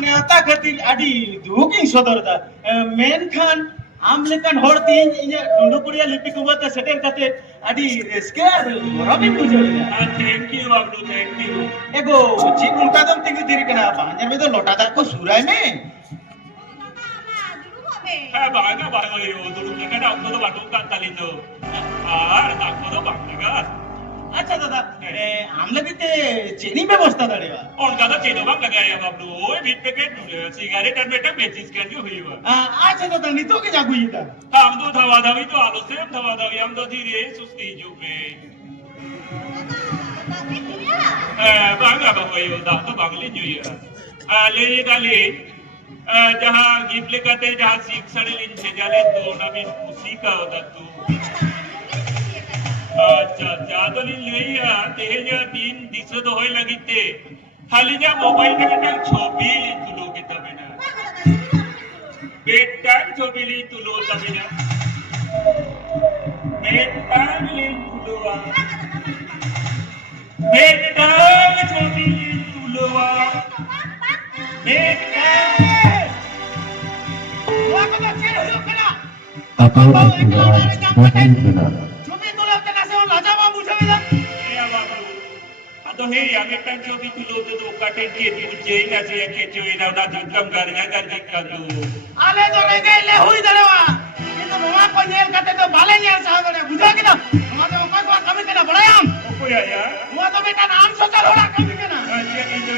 ᱱᱮᱣᱛᱟ ᱠᱷᱟᱹᱛᱤᱨ ᱟᱹᱰᱤ ᱫᱩᱠᱤᱧ ᱥᱚᱫᱚᱨᱫᱟ ᱢᱮᱱᱠᱷᱟᱱ ᱟᱢ ᱞᱮᱠᱟᱱ ᱦᱚᱲ ᱛᱤᱧ ᱤᱧᱟᱹᱜ ᱰᱩᱸᱰᱩᱠᱩᱲᱤᱭᱟ ᱞᱤᱯᱤ ᱠᱩᱵᱟᱹᱛᱮ ᱥᱮᱴᱮᱨ ᱠᱟᱛᱮ ᱟᱹᱰᱤ ᱨᱟᱹᱥᱠᱟᱹ ᱟᱨ ᱜᱚᱨᱚᱵᱤᱧ ᱵᱩᱡᱷᱟᱹᱣ ᱛᱷᱮᱝᱠ ᱤᱭᱩ ᱟᱵᱫᱩ ᱛᱷᱮᱝᱠ ᱤᱭᱩ ᱮᱜᱚ ᱪᱮᱫ ᱚᱱᱠᱟ ᱫᱚᱢ ᱛᱤᱸᱜᱩ ᱫᱤᱨ ᱠᱟᱱᱟ ᱵᱟᱝ ᱧᱮᱞ ᱫᱚ ᱞᱚᱴᱟ ᱫᱟᱜ ᱠᱚ ᱥᱩᱨᱟᱭ ᱢᱮ ᱦᱮᱸ ᱵᱟᱝᱟ ᱵᱟᱝ ᱦᱩᱭᱩᱜ ᱫᱩᱲᱩᱵ ᱞᱮᱠᱟᱱ ᱚᱠᱛᱚ ᱫᱚ ᱵᱟᱹᱱᱩᱜ ᱠᱟᱫ ᱛᱟᱹᱞᱤᱧ ᱫᱚ ᱟᱨ ᱫᱟᱜ ᱠᱚᱫᱚ ᱵᱟᱝ ᱞᱟᱜᱟᱜᱼᱟ আচ্ছা দাদা এ, আম লাগি তে চেনি ব্যবস্থা দাঁড়িয়ে অনকা তো চেনো বাংলা গায়া বাবলু ওই বিট প্যাকেট সিগারেট আর বেটা বেচিস কেন হইব আচ্ছা দাদা নিতো কি জাগুইদা हम तो धवा धवी तो आलो से धवा धवी हम तो धीरे सुस्ती जुबे बांगा बाबा यो दा तो बांगली जुया ले ये डाले जहाँ गिफ्ट लेकर ते जहाँ सीख सड़े लिन से जाले तो नवीन उसी का होता तू अच्छा अच्छा तो लिन ले या ते जा दिन दिसो तो होय लगिते खाली जा मोबाइल के बेटा छवि तुलो के तबे ना बेटा छवि ली तुलो तबे ना बेटा ली तुलो बेटा छवि ली तुलो बेटा Apakah adalah bukan benar? ᱟᱫᱚ ᱦᱮᱸ ಅಮೆಕಂಚ ಬಿತ್ತಿಲೋದು ಕಟೆಂಚಿ ಎದ್ದು ಏನಾಚೆ ಯಾಕೆ ಚೋಯಿನ ನಾ ದುಡ್ಕಂ ಗಾರಿ ಯಾಕೆ ದಿಕ್ಕದು ಅಲೆ ದೊರೆಗೆ ಇಲ್ಲೇ ಹೋಯ್ದರವ ಇದು ಮೊಮ್ಮಕ್ಕ ನೇಲ್ ಕತೆ ತೋ ಬಾಲೆ ನೇಲ್ ಸಾಗಡೆ ಬುಜಾಕಿನ ಮತ್ತೆ ಮೊಮ್ಮಕ್ಕ ಕಮ್ಮಿ ಕಣ ಬಡಯಾಮ್ ಒಪ್ಪಯಾಯ ಮೋ ತೋ ಬೇಟಾ ನಾನ್ ಸೋಚಲ್ ಹೋಡಾ ಕಮ್ಮಿ ಕಣ ಅಜ್ಜಿ ಇದು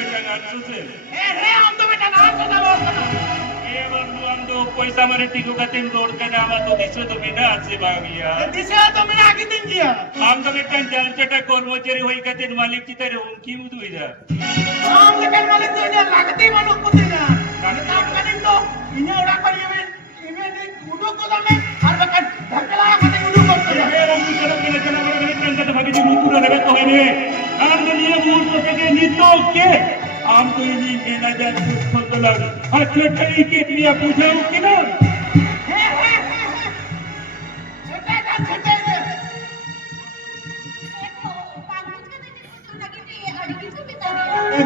ಒಂದು ಪೈಸ ಮರೆ ಟಿಗುಗತಿನ್ ರೋಡ್ಕನೆ ಅವತ್ತು ದಿಸ ತುಮಿನ আছে বাগিয়া দিশা তুমি আগে দিন গিয়া আমগকে কান জালচটা কর্মচারী হই গতিন মালিক চিতারে হুমকি নিয়ে মুহূর্ত থেকে নিতকে আম তুই নি লাগ আচ্ছা ঠাই কে ক্রিয়া বুঝাও কিনা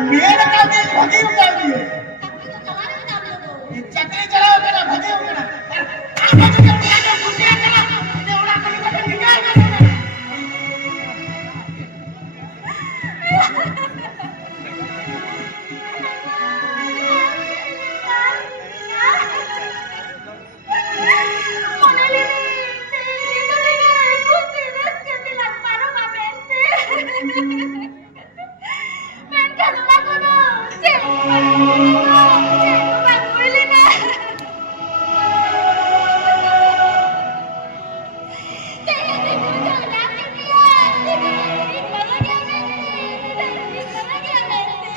মেয়ের কাছে হে হে ছেটে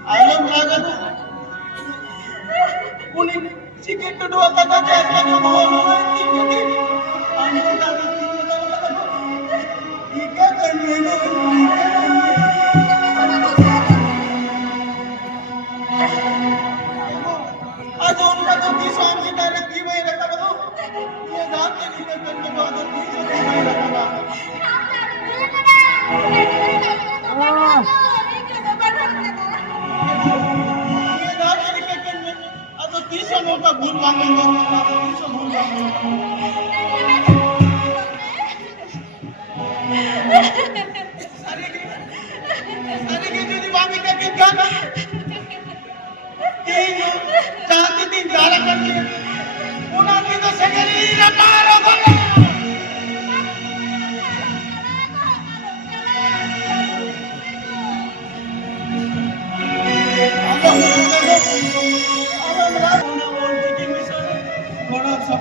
तो मोर जुली थी आलम राजा तो उन्हीं चिकन तो दो कथा जाए क्या जो मोर मोर तीन थी आने चिता थी तीन कथा ये क्या करने नो आज उनका तो तीस आम से डायरेक्ट की वही रखा बनो ये रात के दिन करने के बाद तीस की वही रखा ये जो दीवार में क्या क्या क्या तीन चाहती तीन जाला करती उन्होंने तो सगरी रटारो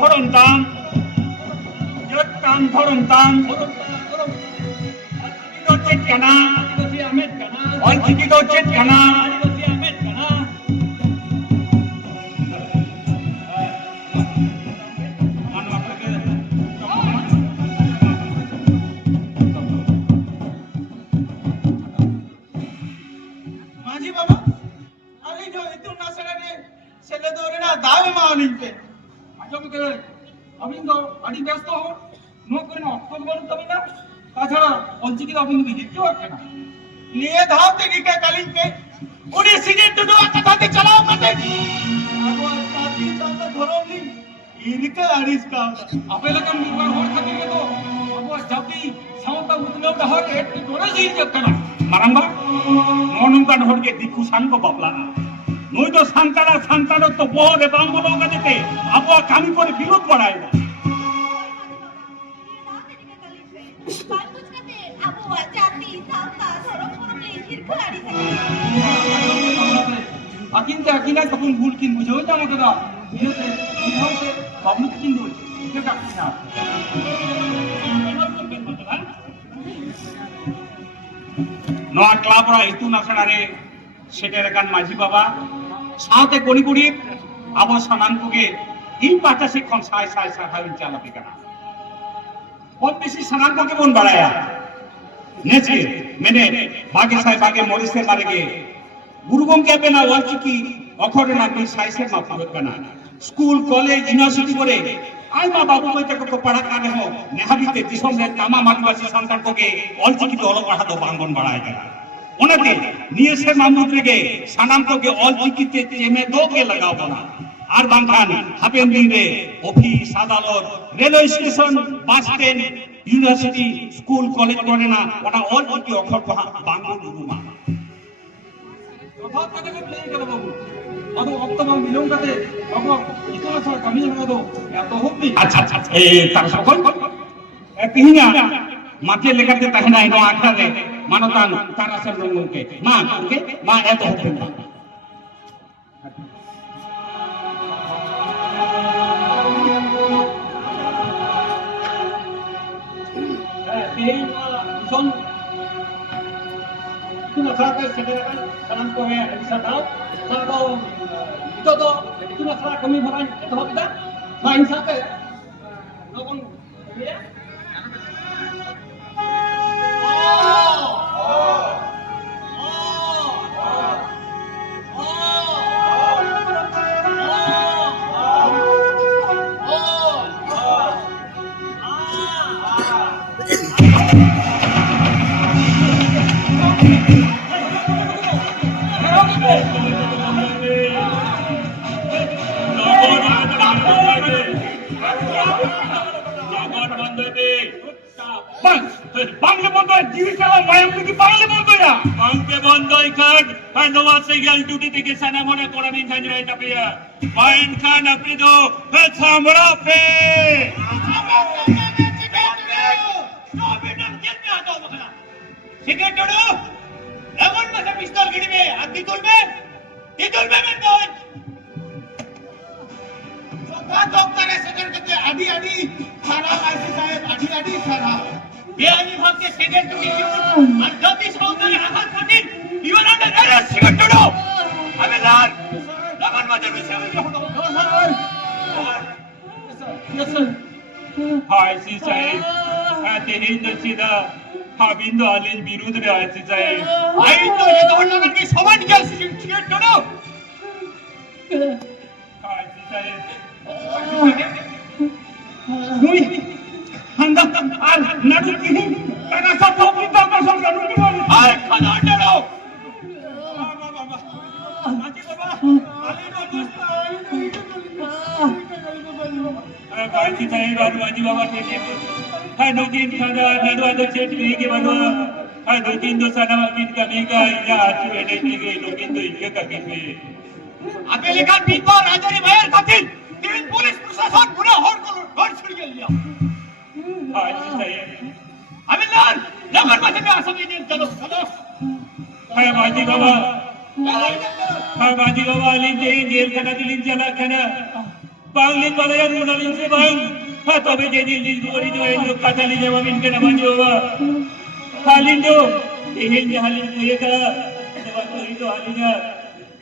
ধরুন টান। জোট টান ধরুন টান। অলিখিত হচ্ছে কেনা అభివృద్ధి దిక్కు అక్కడ మేధావతి నీకే కలిగితే উনি সিগারেট দেওয়া কথাতে চালাও কাটে ধরনি ইনকা আরিস কা আপেলা কাম নির্ভর হওয়ার খাতির তো আবু জাতি সামতা মুতলব দহর এক কোনা জির জকনা মারাম্বা ননকা ঢড়কে কামি করে বিরোধ বাড়ায় అకింత అకినా కపున్ భూల్ కిన్ బుజోతాము కదా మీరోతే మీరోతే బాబుకి కిన్ దోల్ ఇక్కడ కాకినా নয়া ক্লাবরা হেতু নাসাড়ারে সেটার গান মাঝি বাবা সাথে গণি গড়ি আবার সানানকুকে এই পাটা সেক্ষণ সায় সায় সায় হাইল চালাবে কেনা কম বেশি সানানকুকে মন বাড়ায়া নেচে মেনে बागे সাই बागे মরিসে মারে मारे गए गुरुगम না बेना কি की अखोर ना সাইসে মা से না স্কুল, কলেজ, ইউনিভার্সিটি করে আইমা বাবু কই কত পড়া কানে হো নেহাবিতে দিশম রে তামা মাটিবাসী সন্তান কোকে অলচিকি দল পাঠাতো বাঙ্গন বাড়ায় গেল। ওনাতে নিয়ে সে মাহমুদ রেগে সানাম কোকে অলচিকিতে চেমে দোকে লাগাবো না আর বাংখান হাপেন দিনে অফিস, আদালত, railway station, bus train university school college করে না ওটা অক্ষর আদো অক্ত বাং বিলং মাকে লেখাতে আখারে মানতান তারা রঙকে মা মা এত হতে না। Saudara salam kowe bisa tahu kalau itu tuh itu masalah kami bukan itu kita main sampai Nopun ya Bangla বন্ধ জীবিকা মায়াম কি বাংলা বন্ধ না Bangke bondoi kan, pandoa segal duty tike sana mona kora min thanjra eta pia. Main kan api do, het samra pe. এমন মাথা পিস্তল গিড়বে আর কি করবে কি করবে মেন্দন চোখা চোখতারে সেকেন্ড করতে আডি আডি সারা আইসি সাহেব আডি আডি সারা বেআইনি ভাবকে সেকেন্ড টুকে আর জাতি সহকারে আঘাত থাকে ইউর আন্ডার অ্যারেস্ট সিগারেট টোড়ো আমি লাল লগন বাজার বিষয় আমি যখন Hai si sai, ate hi to sida, habindo alin birud re hai si sai. আই তো এ দৌড় লাগান কি সমান গেল সিগারেট টোড়ো Hai si sai. নুই হান্দা আর নাটু কি তারা সব ভক্তি দাম সরকার কি বলে আর খানা টোড়ো Hai si sai baru aji baba ke hai nukin kada nadu ada cek ni ke mana hai nukin do sana makin kami ka ya acu ene ke nukin do inge ka ke আমেরিকার বিপদ রাজারি ভাইয়ের খাতির তিন police প্রশাসন পুরো হড়কল ঘর ছড়িয়ে লিয়া acizdeyim. Aminler! Ne vermedin be asam edin dalış dalış. Kaybadi baba. Kaybadi baba lindeyin diğer kana dilinceler kana. Banglin balayan munalince bang. Hatta be dedil dil duvori duvayin yok katali devamin kana badi baba. Halindo. Ehin de halin kuyeka. Devat kuyito halina.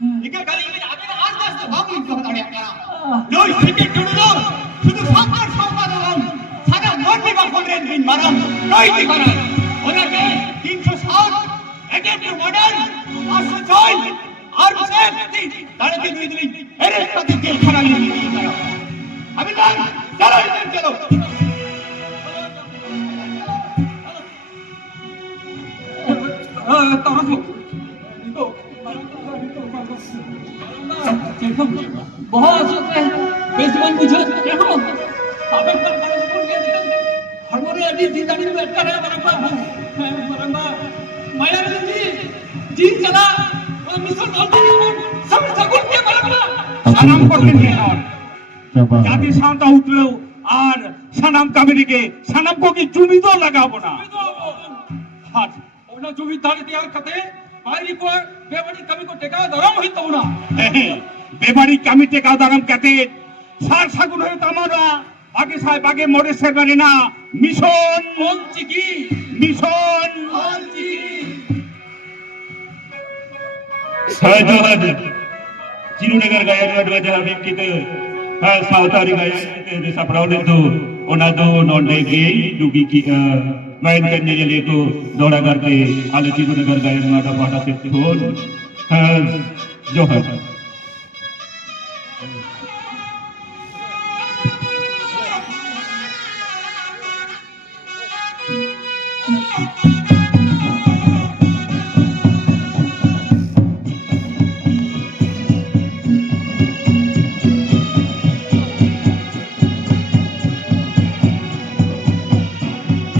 එක ගලින් අපේ ආස්වාස්ත බබුන් කොහොමදයක් කරා ලෝයි cricket ටුඩුලෝ শুধু সরকার সম্পাদন সাদা মন্ডি বা comrade বিন মারাম নৈতিক করার ওনাকে তিনশো সাত একের মডেল পাঁচশো ছয় আর তারা মহাসত্রে বেসমান বুঝে দেখো আবে পর মানুষ কোন দিয়ে দিলেন হরমোনে আদি জিদানি বেটা রে বরবা বরবা মায়া জি জি চলা ও মিশন অলটি সব সগুন কে বরবা সানাম করবেন এখন coba জাতি সাঁওতা উঠলেও আর সানাম কামিনীকে সানাম কোকে জমি তো লাগাবো না আর ওনা জমি দাঁড়ি তৈয়ার করতে বাইরে को बेवड़ी कमी को टेका धरम ही तो ना বেবারি কামিতে কাদারাম কাতে সার সাগুন হয়ে তামারা আগে সাহেব আগে মোড়ে সেবারে না মিশন কোন চিকি mission Sahaja Jirunagar gaya dua dua jalan kita. Ha sautari gaya kita di saprau itu. Ona do nonde gay dugi ki main kan jadi itu dora garke ala Jirunagar gaya ada pada setihun.